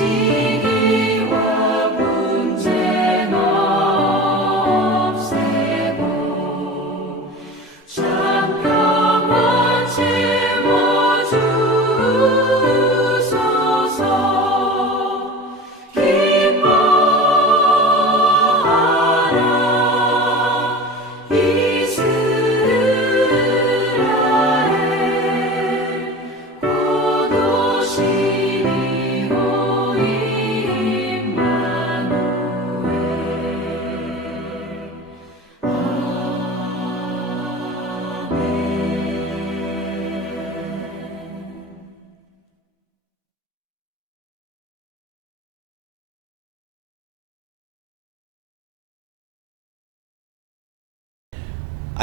시기와 분쟁 없애고 참 평안 채워주소서. 기뻐하라 이스라엘, 곧 오시리오 임마누엘.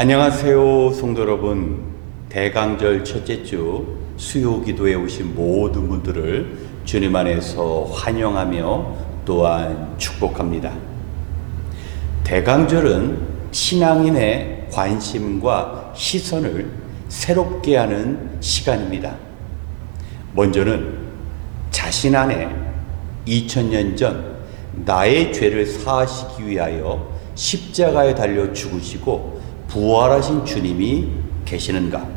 안녕하세요, 성도 여러분. 대강절 첫째 주 수요 기도에 오신 모든 분들을 주님 안에서 환영하며 또한 축복합니다. 대강절은 신앙인의 관심과 시선을 새롭게 하는 시간입니다. 먼저는 자신 안에 2000년 전 나의 죄를 사하시기 위하여 십자가에 달려 죽으시고 부활하신 주님이 계시는가?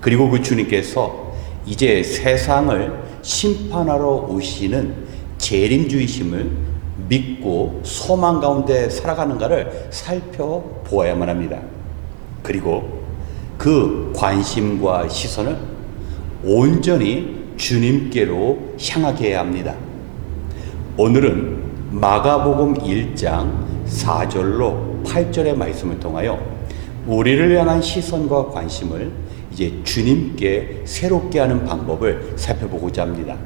그리고 그 주님께서 이제 세상을 심판하러 오시는 재림주이심을 믿고 소망 가운데 살아가는가를 살펴보아야만 합니다. 그리고 그 관심과 시선을 온전히 주님께로 향하게 해야 합니다. 오늘은 마가복음 1장 4절로 8절의 말씀을 통하여 우리를 향한 시선과 관심을 이제 주님께 새롭게 하는 방법을 살펴보고자 합니다.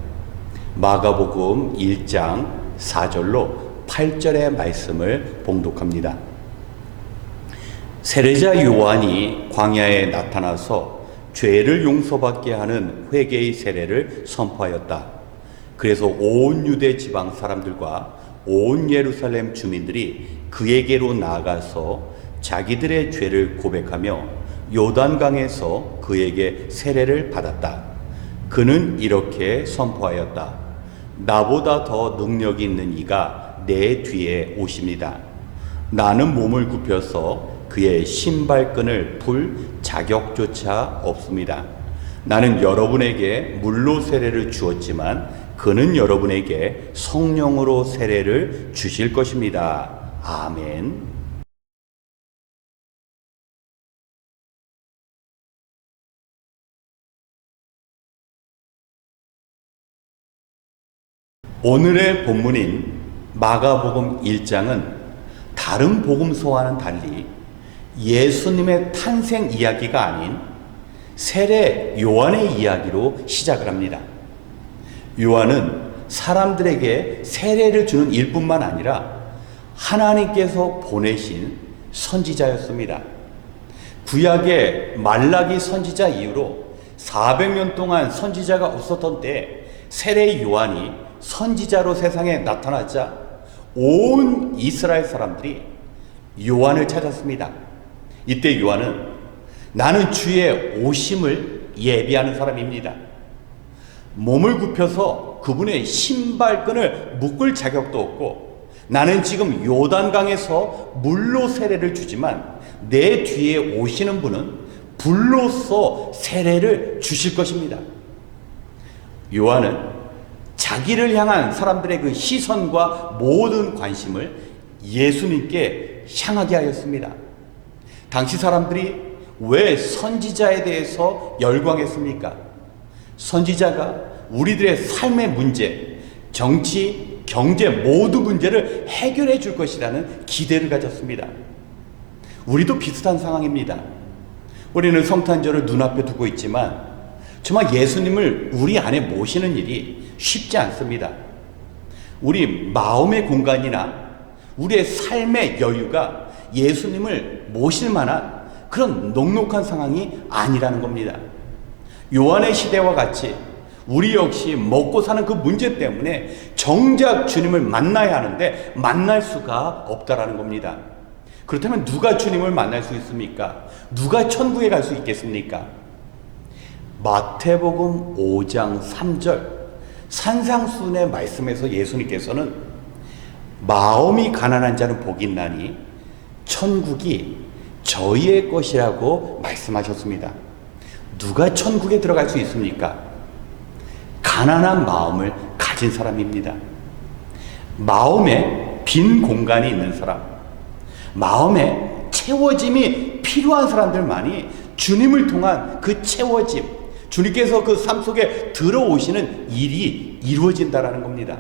마가복음 1장 4절로 8절의 말씀을 봉독합니다. 세례자 요한이 광야에 나타나서 죄를 용서받게 하는 회개의 세례를 선포하였다. 그래서 온 유대 지방 사람들과 온 예루살렘 주민들이 그에게로 나아가서 자기들의 죄를 고백하며 요단강에서 그에게 세례를 받았다. 그는 이렇게 선포하였다. 나보다 더 능력이 있는 이가 내 뒤에 오십니다. 나는 몸을 굽혀서 그의 신발끈을 풀 자격조차 없습니다. 나는 여러분에게 물로 세례를 주었지만 그는 여러분에게 성령으로 세례를 주실 것입니다. 아멘. 오늘의 본문인 마가복음 1장은 다른 복음서와는 달리 예수님의 탄생 이야기가 아닌 세례 요한의 이야기로 시작을 합니다. 요한은 사람들에게 세례를 주는 일뿐만 아니라 하나님께서 보내신 선지자였습니다. 구약의 말라기 선지자 이후로 400년 동안 선지자가 없었던 때 세례 요한이 선지자로 세상에 나타나자 온 이스라엘 사람들이 요한을 찾았습니다. 이때 요한은 나는 주의 오심을 예비하는 사람입니다. 몸을 굽혀서 그분의 신발끈을 묶을 자격도 없고 나는 지금 요단강에서 물로 세례를 주지만 내 뒤에 오시는 분은 불로써 세례를 주실 것입니다. 요한은 자기를 향한 사람들의 그 시선과 모든 관심을 예수님께 향하게 하였습니다. 당시 사람들이 왜 선지자에 대해서 열광했습니까? 선지자가 우리들의 삶의 문제, 정치, 경제 모든 문제를 해결해 줄 것이라는 기대를 가졌습니다. 우리도 비슷한 상황입니다. 우리는 성탄절을 눈앞에 두고 있지만 정말 예수님을 우리 안에 모시는 일이 쉽지 않습니다. 우리 마음의 공간이나 우리의 삶의 여유가 예수님을 모실 만한 그런 넉넉한 상황이 아니라는 겁니다. 요한의 시대와 같이 우리 역시 먹고 사는 그 문제 때문에 정작 주님을 만나야 하는데 만날 수가 없다라는 겁니다. 그렇다면 누가 주님을 만날 수 있습니까? 누가 천국에 갈 수 있겠습니까? 마태복음 5장 3절 산상수훈의 말씀에서 예수님께서는 마음이 가난한 자는 복이 있나니 천국이 저희의 것이라고 말씀하셨습니다. 누가 천국에 들어갈 수 있습니까? 가난한 마음을 가진 사람입니다. 마음에 빈 공간이 있는 사람, 마음에 채워짐이 필요한 사람들만이 주님을 통한 그 채워짐, 주님께서 그 삶 속에 들어오시는 일이 이루어진다라는 겁니다.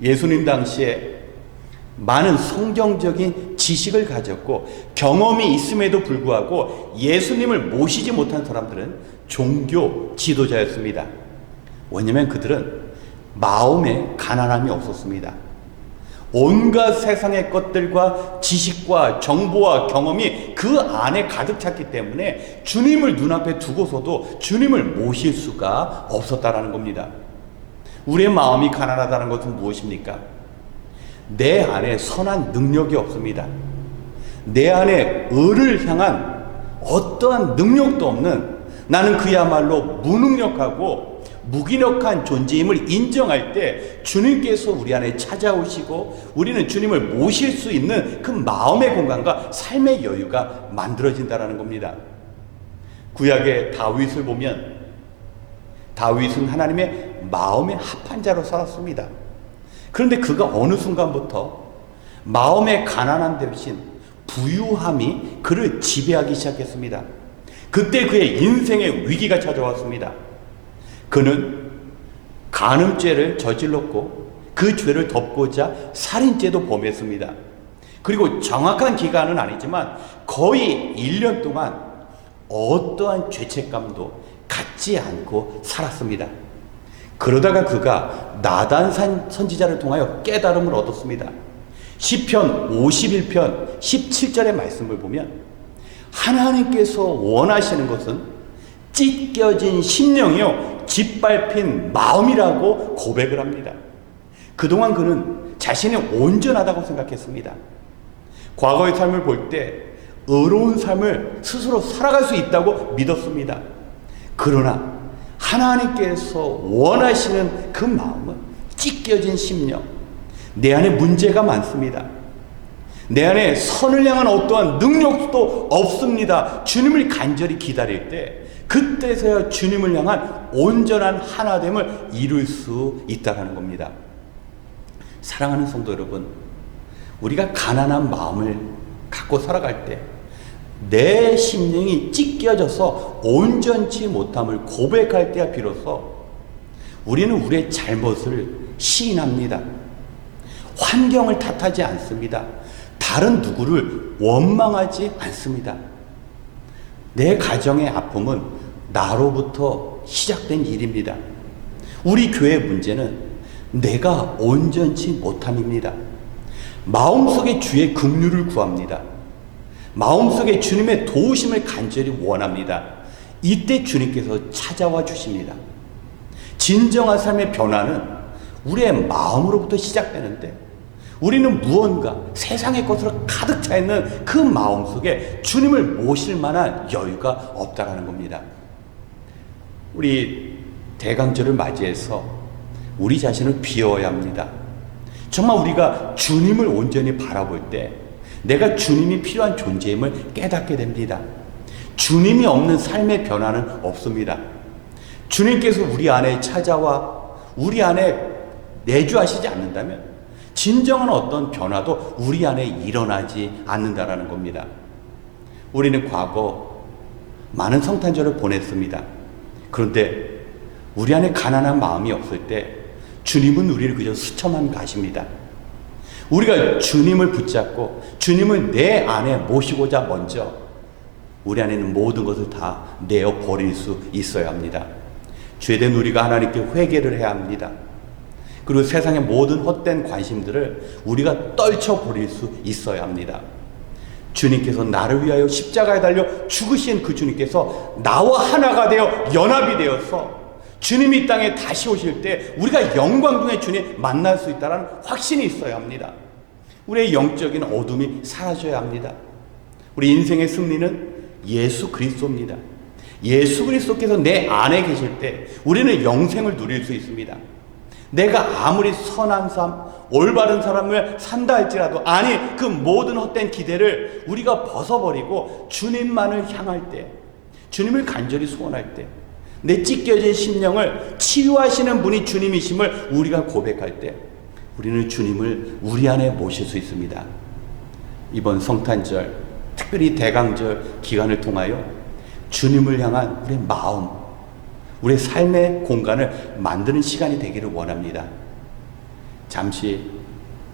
예수님 당시에 많은 성경적인 지식을 가졌고 경험이 있음에도 불구하고 예수님을 모시지 못한 사람들은 종교 지도자였습니다. 왜냐하면 그들은 마음에 가난함이 없었습니다. 온갖 세상의 것들과 지식과 정보와 경험이 그 안에 가득 찼기 때문에 주님을 눈앞에 두고서도 주님을 모실 수가 없었다라는 겁니다. 우리의 마음이 가난하다는 것은 무엇입니까? 내 안에 선한 능력이 없습니다. 내 안에 의를 향한 어떠한 능력도 없는, 나는 그야말로 무능력하고 무기력한 존재임을 인정할 때 주님께서 우리 안에 찾아오시고 우리는 주님을 모실 수 있는 그 마음의 공간과 삶의 여유가 만들어진다는 겁니다. 구약의 다윗을 보면 다윗은 하나님의 마음에 합한 자로 살았습니다. 그런데 그가 어느 순간부터 마음의 가난함 대신 부유함이 그를 지배하기 시작했습니다. 그때 그의 인생의 위기가 찾아왔습니다. 그는 간음죄를 저질렀고 그 죄를 덮고자 살인죄도 범했습니다. 그리고 정확한 기간은 아니지만 거의 1년 동안 어떠한 죄책감도 갖지 않고 살았습니다. 그러다가 그가 나단 선지자를 통하여 깨달음을 얻었습니다. 시편 51편 17절의 말씀을 보면 하나님께서 원하시는 것은 찢겨진 심령이요 짓밟힌 마음이라고 고백을 합니다. 그동안 그는 자신이 온전하다고 생각했습니다. 과거의 삶을 볼 때 의로운 삶을 스스로 살아갈 수 있다고 믿었습니다. 그러나 하나님께서 원하시는 그 마음은 찢겨진 심령, 내 안에 문제가 많습니다. 내 안에 선을 향한 어떠한 능력도 없습니다. 주님을 간절히 기다릴 때 그때서야 주님을 향한 온전한 하나됨을 이룰 수 있다는 겁니다. 사랑하는 성도 여러분, 우리가 가난한 마음을 갖고 살아갈 때 내 심령이 찢겨져서 온전치 못함을 고백할 때야 비로소 우리는 우리의 잘못을 시인합니다. 환경을 탓하지 않습니다. 다른 누구를 원망하지 않습니다. 내 가정의 아픔은 나로부터 시작된 일입니다. 우리 교회의 문제는 내가 온전치 못함입니다. 마음속에 주의 긍휼을 구합니다. 마음속에 주님의 도우심을 간절히 원합니다. 이때 주님께서 찾아와 주십니다. 진정한 삶의 변화는 우리의 마음으로부터 시작되는데 우리는 무언가 세상의 것으로 가득 차 있는 그 마음 속에 주님을 모실 만한 여유가 없다라는 겁니다. 우리 대강절을 맞이해서 우리 자신을 비워야 합니다. 정말 우리가 주님을 온전히 바라볼 때 내가 주님이 필요한 존재임을 깨닫게 됩니다. 주님이 없는 삶의 변화는 없습니다. 주님께서 우리 안에 찾아와 우리 안에 내주하시지 않는다면 진정한 어떤 변화도 우리 안에 일어나지 않는다라는 겁니다. 우리는 과거 많은 성탄절을 보냈습니다. 그런데 우리 안에 가난한 마음이 없을 때 주님은 우리를 그저 스쳐만 가십니다. 우리가 주님을 붙잡고 주님을 내 안에 모시고자 먼저 우리 안에 있는 모든 것을 다 내어 버릴 수 있어야 합니다. 죄된 우리가 하나님께 회개를 해야 합니다. 그리고 세상의 모든 헛된 관심들을 우리가 떨쳐버릴 수 있어야 합니다. 주님께서 나를 위하여 십자가에 달려 죽으신 그 주님께서 나와 하나가 되어 연합이 되어서 주님이 이 땅에 다시 오실 때 우리가 영광 중에 주님 만날 수 있다는 확신이 있어야 합니다. 우리의 영적인 어둠이 사라져야 합니다. 우리 인생의 승리는 예수 그리스도입니다. 예수 그리스도께서 내 안에 계실 때 우리는 영생을 누릴 수 있습니다. 내가 아무리 선한 삶, 올바른 삶을 산다 할지라도, 아니 그 모든 헛된 기대를 우리가 벗어버리고 주님만을 향할 때, 주님을 간절히 소원할 때, 내 찢겨진 심령을 치유하시는 분이 주님이심을 우리가 고백할 때 우리는 주님을 우리 안에 모실 수 있습니다. 이번 성탄절, 특별히 대강절 기간을 통하여 주님을 향한 우리의 마음, 우리의 삶의 공간을 만드는 시간이 되기를 원합니다. 잠시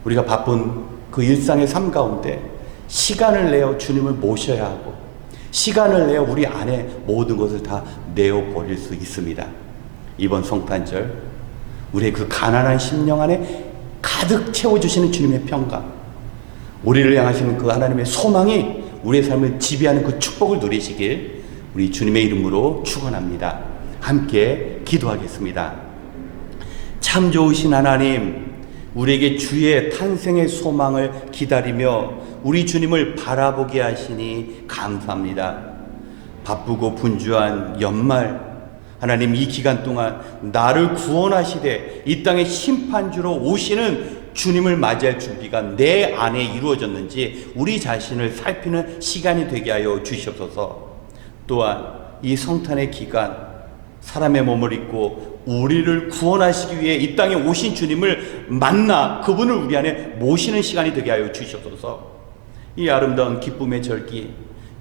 우리가 바쁜 그 일상의 삶 가운데 시간을 내어 주님을 모셔야 하고, 시간을 내어 우리 안에 모든 것을 다 내어버릴 수 있습니다. 이번 성탄절 우리의 그 가난한 심령 안에 가득 채워주시는 주님의 평강, 우리를 향하시는 그 하나님의 소망이 우리의 삶을 지배하는 그 축복을 누리시길 우리 주님의 이름으로 축원합니다. 함께 기도하겠습니다. 참 좋으신 하나님, 우리에게 주의 탄생의 소망을 기다리며 우리 주님을 바라보게 하시니 감사합니다. 바쁘고 분주한 연말, 하나님 이 기간 동안 나를 구원하시되 이 땅의 심판주로 오시는 주님을 맞이할 준비가 내 안에 이루어졌는지 우리 자신을 살피는 시간이 되게 하여 주시옵소서. 또한 이 성탄의 기간, 사람의 몸을 입고 우리를 구원하시기 위해 이 땅에 오신 주님을 만나 그분을 우리 안에 모시는 시간이 되게 하여 주시옵소서. 이 아름다운 기쁨의 절기,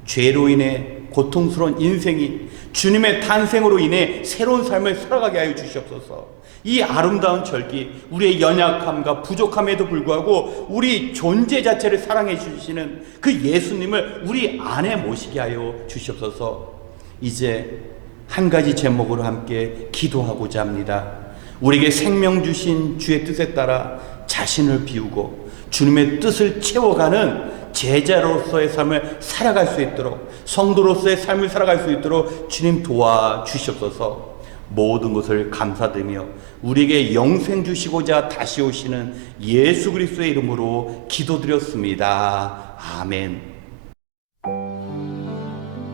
죄로 인해 고통스러운 인생이 주님의 탄생으로 인해 새로운 삶을 살아가게 하여 주시옵소서. 이 아름다운 절기, 우리의 연약함과 부족함에도 불구하고 우리 존재 자체를 사랑해 주시는 그 예수님을 우리 안에 모시게 하여 주시옵소서. 이제 한 가지 제목으로 함께 기도하고자 합니다. 우리에게 생명 주신 주의 뜻에 따라 자신을 비우고 주님의 뜻을 채워가는 제자로서의 삶을 살아갈 수 있도록, 성도로서의 삶을 살아갈 수 있도록 주님 도와주시옵소서. 모든 것을 감사드리며 우리에게 영생 주시고자 다시 오시는 예수 그리스도의 이름으로 기도드렸습니다. 아멘.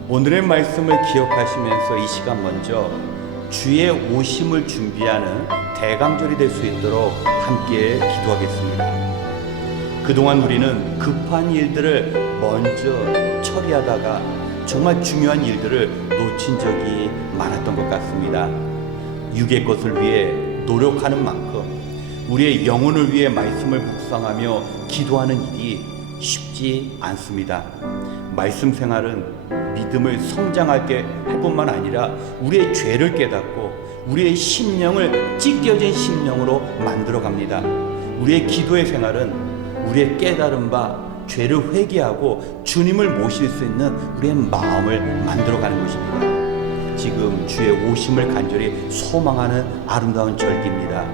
오늘의 말씀을 기억하시면서 이 시간 먼저 주의 오심을 준비하는 대강절이 될 수 있도록 함께 기도하겠습니다. 그동안 우리는 급한 일들을 먼저 처리하다가 정말 중요한 일들을 놓친 적이 많았던 것 같습니다. 육의 것을 위해 노력하는 만큼 우리의 영혼을 위해 말씀을 묵상하며 기도하는 일이 쉽지 않습니다. 말씀 생활은 믿음을 성장하게 할 뿐만 아니라 우리의 죄를 깨닫고 우리의 심령을 찢겨진 심령으로 만들어 갑니다. 우리의 기도의 생활은 우리의 깨달은 바 죄를 회개하고 주님을 모실 수 있는 우리의 마음을 만들어가는 것입니다. 지금 주의 오심을 간절히 소망하는 아름다운 절기입니다.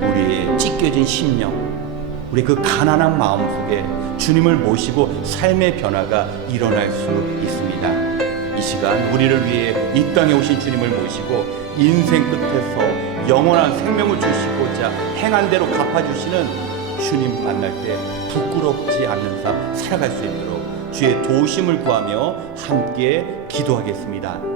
우리의 찢겨진 심령, 우리 그 가난한 마음 속에 주님을 모시고 삶의 변화가 일어날 수 있습니다. 이 시간 우리를 위해 이 땅에 오신 주님을 모시고 인생 끝에서 영원한 생명을 주시고자 행한 대로 갚아주시는 주님 만날 때 부끄럽지 않는 삶 살아갈 수 있도록 주의 도우심을 구하며 함께 기도하겠습니다.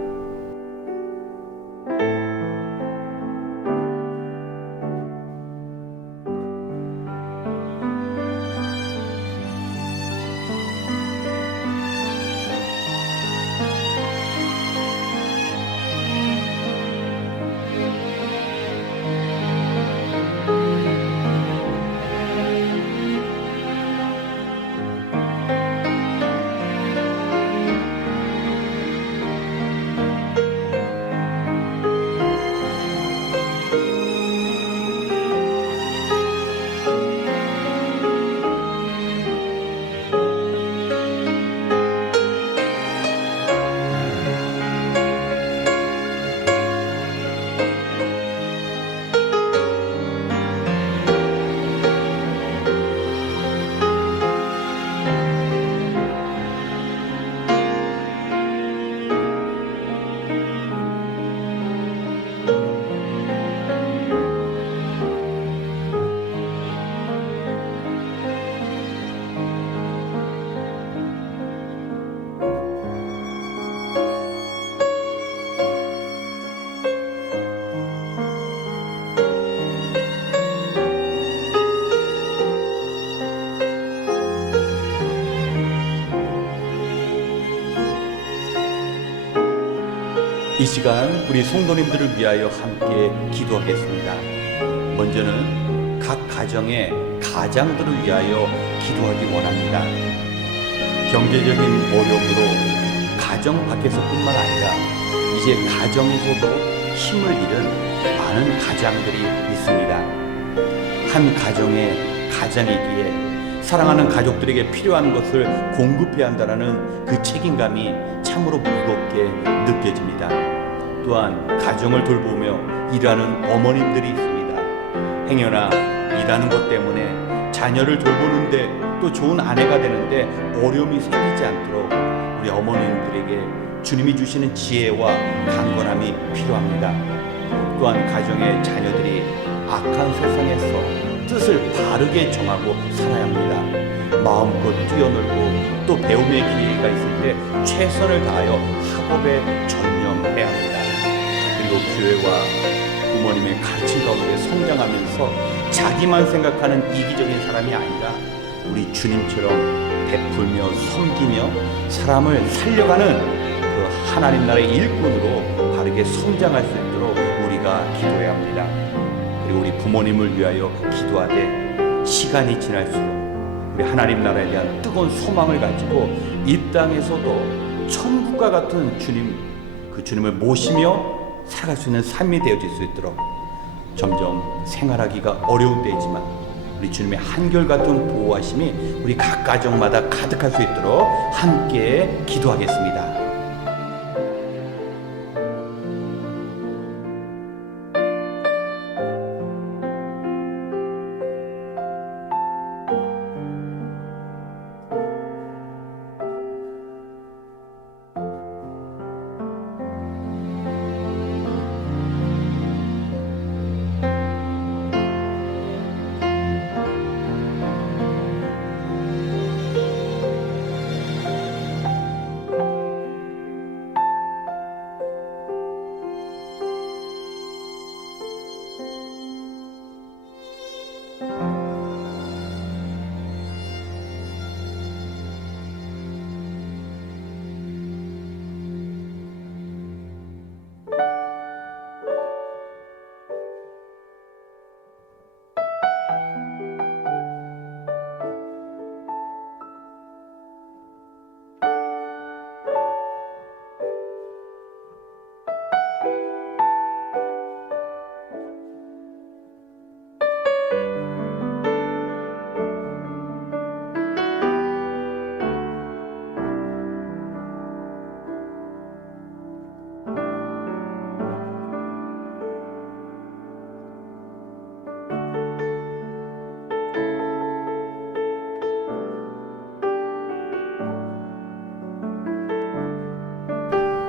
시간 우리 성도님들을 위하여 함께 기도하겠습니다. 먼저는 각 가정의 가장들을 위하여 기도하기 원합니다. 경제적인 어려움으로 가정 밖에서뿐만 아니라 이제 가정에서도 힘을 잃은 많은 가장들이 있습니다. 한 가정의 가장이기에 사랑하는 가족들에게 필요한 것을 공급해야 한다는 그 책임감이 참으로 무겁게 느껴집니다. 또한 가정을 돌보며 일하는 어머님들이 있습니다. 행여나 일하는 것 때문에 자녀를 돌보는데 또 좋은 아내가 되는데 어려움이 생기지 않도록 우리 어머님들에게 주님이 주시는 지혜와 강건함이 필요합니다. 또한 가정의 자녀들이 악한 세상에서 뜻을 바르게 정하고 살아야 합니다. 마음껏 뛰어놀고 또 배움의 기회가 있을 때 최선을 다하여 학업에 전념해야 합니다. 그리고 교회와 부모님의 가르침 가운데 성장하면서 자기만 생각하는 이기적인 사람이 아니라 우리 주님처럼 베풀며 섬기며 사람을 살려가는 그 하나님 나라의 일꾼으로 바르게 성장할 수 있도록 우리가 기도해야 합니다. 그리고 우리 부모님을 위하여 기도하되 시간이 지날수록 우리 하나님 나라에 대한 뜨거운 소망을 가지고 이 땅에서도 천국과 같은 주님, 그 주님을 모시며 살아갈 수 있는 삶이 되어질 수 있도록 점점 생활하기가 어려운 때이지만 우리 주님의 한결같은 보호하심이 우리 각 가정마다 가득할 수 있도록 함께 기도하겠습니다.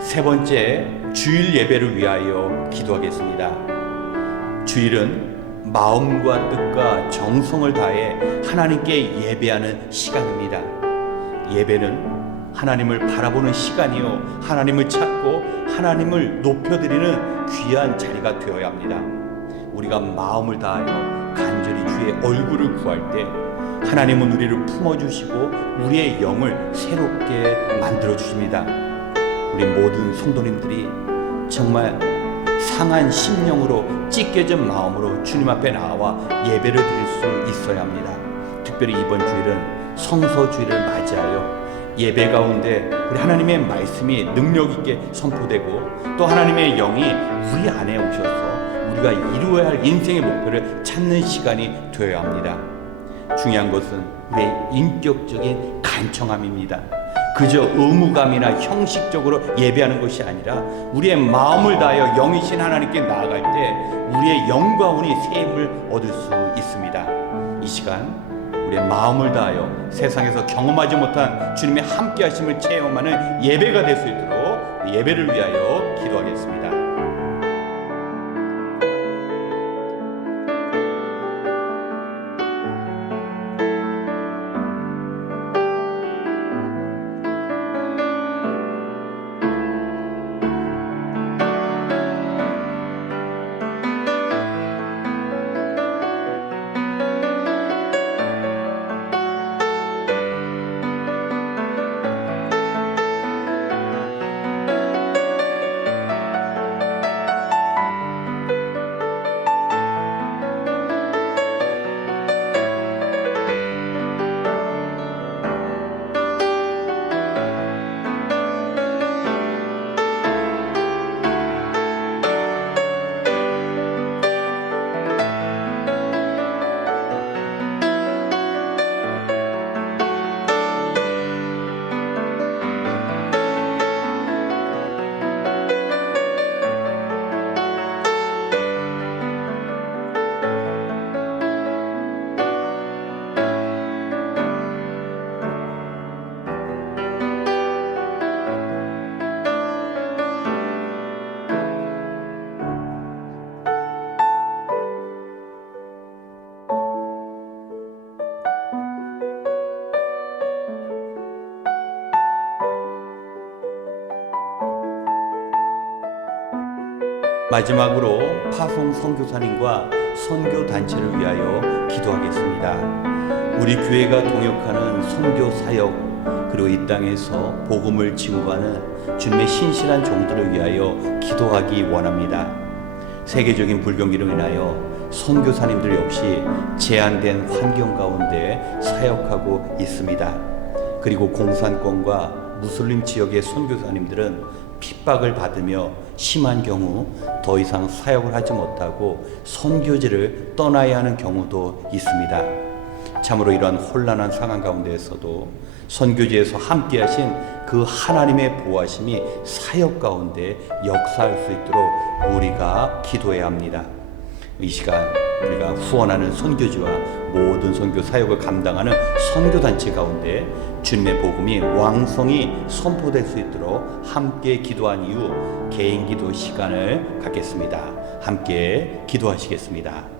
세 번째, 주일 예배를 위하여 기도하겠습니다. 주일은 마음과 뜻과 정성을 다해 하나님께 예배하는 시간입니다. 예배는 하나님을 바라보는 시간이요, 하나님을 찾고 하나님을 높여드리는 귀한 자리가 되어야 합니다. 우리가 마음을 다하여 간절히 주의 얼굴을 구할 때 하나님은 우리를 품어주시고 우리의 영을 새롭게 만들어주십니다. 우리 모든 성도님들이 정말 상한 심령으로 찢겨진 마음으로 주님 앞에 나와 예배를 드릴 수 있어야 합니다. 특별히 이번 주일은 성서주일을 맞이하여 예배 가운데 우리 하나님의 말씀이 능력 있게 선포되고 또 하나님의 영이 우리 안에 오셔서 우리가 이루어야 할 인생의 목표를 찾는 시간이 되어야 합니다. 중요한 것은 우리의 인격적인 간청함입니다. 그저 의무감이나 형식적으로 예배하는 것이 아니라 우리의 마음을 다하여 영이신 하나님께 나아갈 때 우리의 영과 운이 새 힘을 얻을 수 있습니다. 이 시간 우리의 마음을 다하여 세상에서 경험하지 못한 주님의 함께 하심을 체험하는 예배가 될 수 있도록 예배를 위하여 기도하겠습니다. 마지막으로 파송 선교사님과 선교 단체를 위하여 기도하겠습니다. 우리 교회가 동역하는 선교 사역, 그리고 이 땅에서 복음을 증거하는 주님의 신실한 종들을 위하여 기도하기 원합니다. 세계적인 불경기로 인하여 선교사님들 역시 제한된 환경 가운데 사역하고 있습니다. 그리고 공산권과 무슬림 지역의 선교사님들은 핍박을 받으며 심한 경우 더 이상 사역을 하지 못하고 선교지를 떠나야 하는 경우도 있습니다. 참으로 이러한 혼란한 상황 가운데에서도 선교지에서 함께 하신 그 하나님의 보호하심이 사역 가운데 역사할 수 있도록 우리가 기도해야 합니다. 이 시간 우리가 후원하는 선교지와 모든 선교 사역을 감당하는 선교단체 가운데 주님의 복음이 왕성히 선포될 수 있도록 함께 기도한 이후 개인 기도 시간을 갖겠습니다. 함께 기도하시겠습니다.